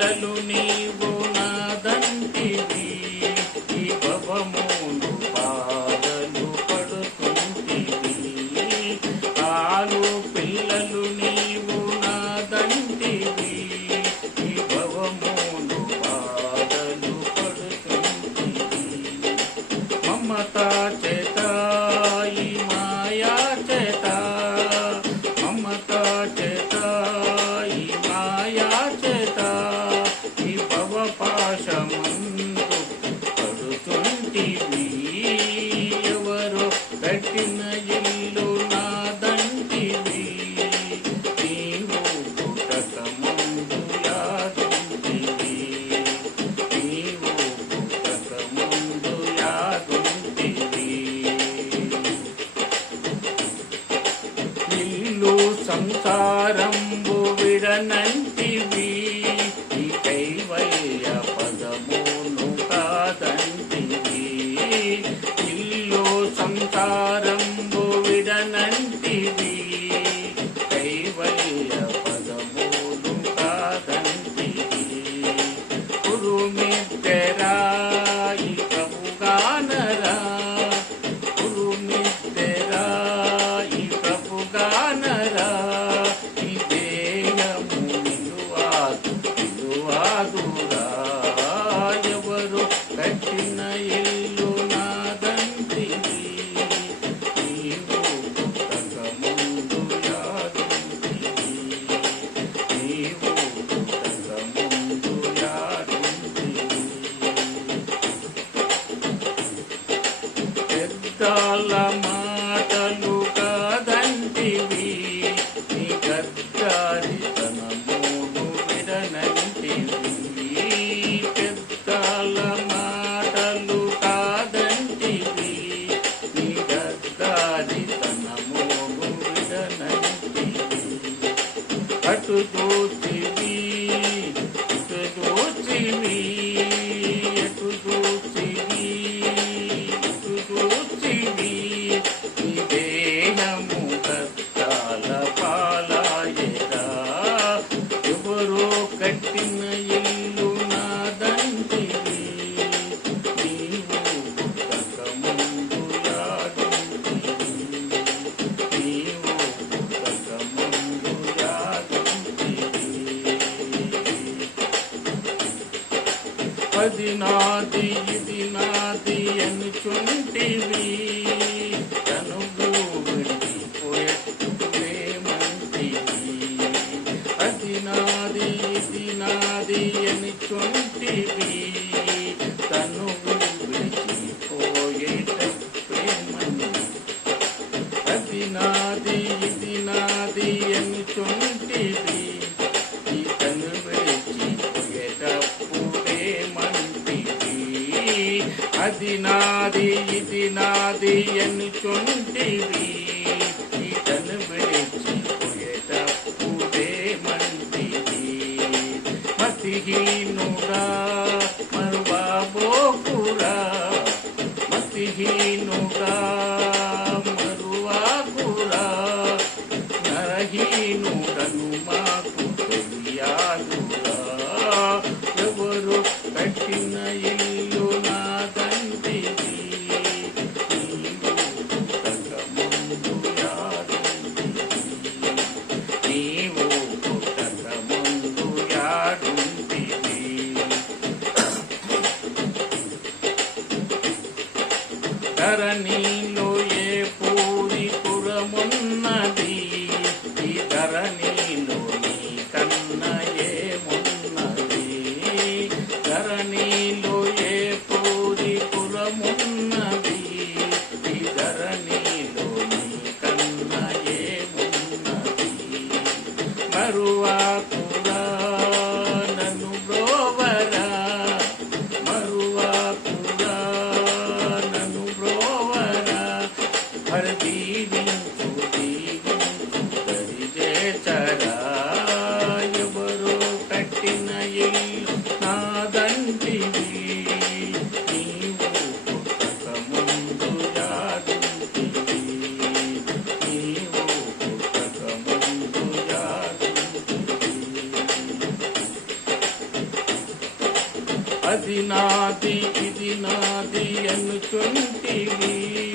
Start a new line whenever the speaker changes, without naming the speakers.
నెలలు నీవు నాదంటివి ఈ పవమును పాదలు పడుతుంటివి. ఆరు పిల్లలు నీవు నాదంటివి ఈ పవమును పాదలు పడుతుంటివి. మమతా చేత gunman, they కష్టాల మాటలు కాదంటివి నీ కష్టారితన మూడు విడనంటివి కష్టాల మాటలు కాదంటివి నీ కష్టారితన మూడు విడనంటివి అటు దోచివి ఇటు దోచివి. పది నాటి ఇది నాటి అని చుంటివి అది నాది ఇది నాది అని చొంటివి పోయేటప్పుడే మంటిది taranilo అది నాది ఇది నాది అనుచుంటివి.